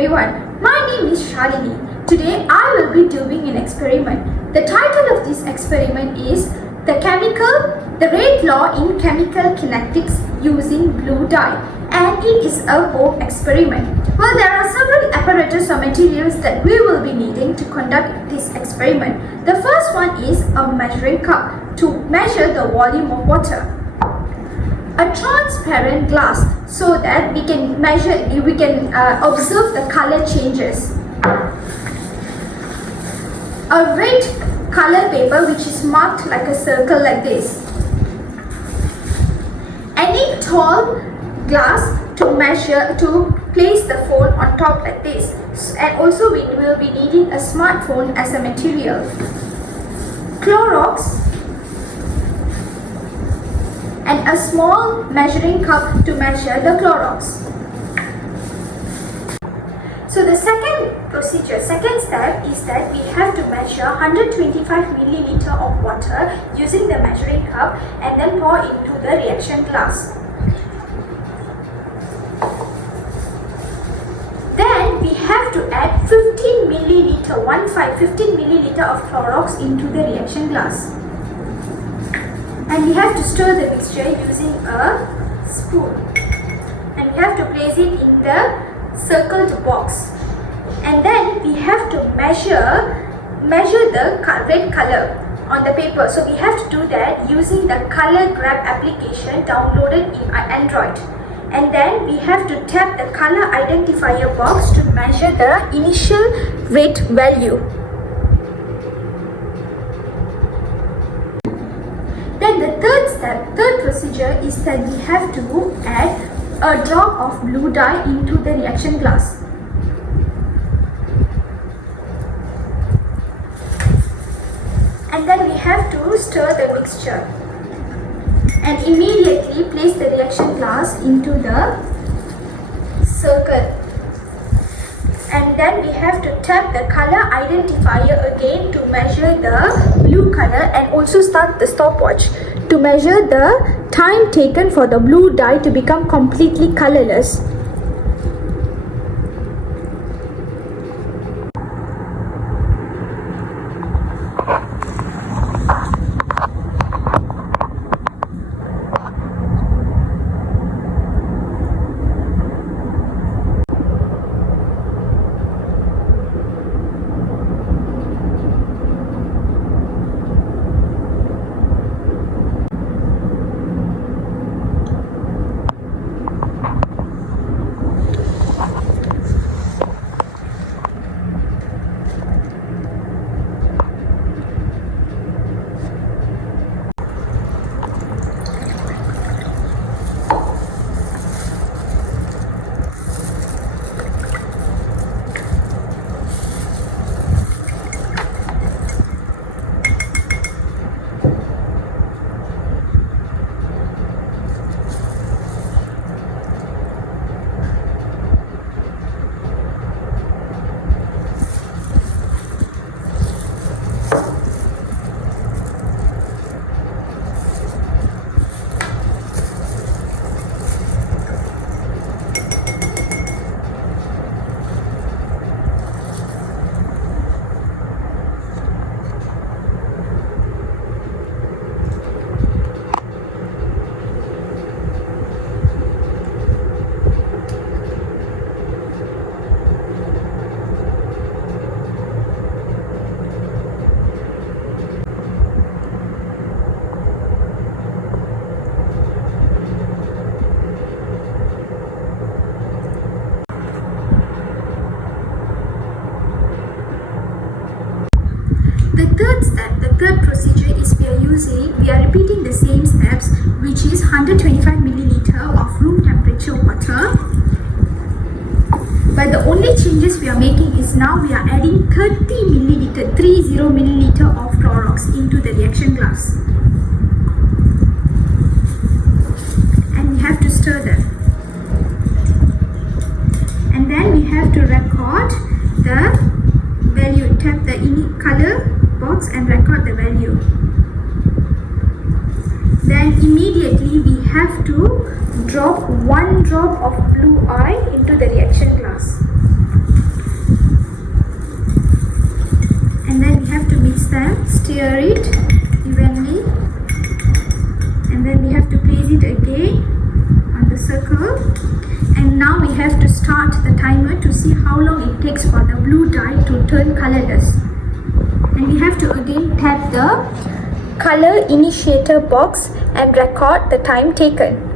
everyone, my name is Shalini. Today I will be doing an experiment. The title of this experiment is the rate law in chemical kinetics using blue dye, and it is a home experiment. Well, there are several apparatus or materials that we will be needing to conduct this experiment. The first one is a measuring cup to measure the volume of water. A transparent glass so that we can observe the color changes. A red color paper which is marked like a circle like this. Any tall glass to place the phone on top like this. And also we will be needing a smartphone as a material. Clorox and a small measuring cup to measure the Clorox. So the second step is that we have to measure 125 milliliter of water using the measuring cup and then pour into the reaction glass. Then we have to add 15 milliliter of Clorox into the reaction glass. And we have to stir the mixture using a spoon. And we have to place it in the circled box. And then we have to measure the red color on the paper. So we have to do that using the color grab application downloaded in Android. And then we have to tap the color identifier box to measure the initial red value. Then the third procedure is that we have to add a drop of blue dye into the reaction glass. And then we have to stir the mixture and immediately place the reaction glass into the circle. And then we have to tap the color identifier again to measure the blue color and also start the stopwatch to measure the time taken for the blue dye to become completely colorless. The third procedure is we are repeating the same steps, which is 125 milliliter of room temperature water. But the only changes we are making is now we are adding 30 milliliter of Clorox into the reaction glass. And we have to stir them. And then we have to record the value. Tap the color box and record the value. Then immediately we have to drop one drop of blue eye into the reaction glass. and then we have to mix them, stir it evenly, and then we have to place it again on the circle. And now we have to start the timer to see how long it takes for the blue dye to turn colorless. And we have to again tap the color initiator box and record the time taken.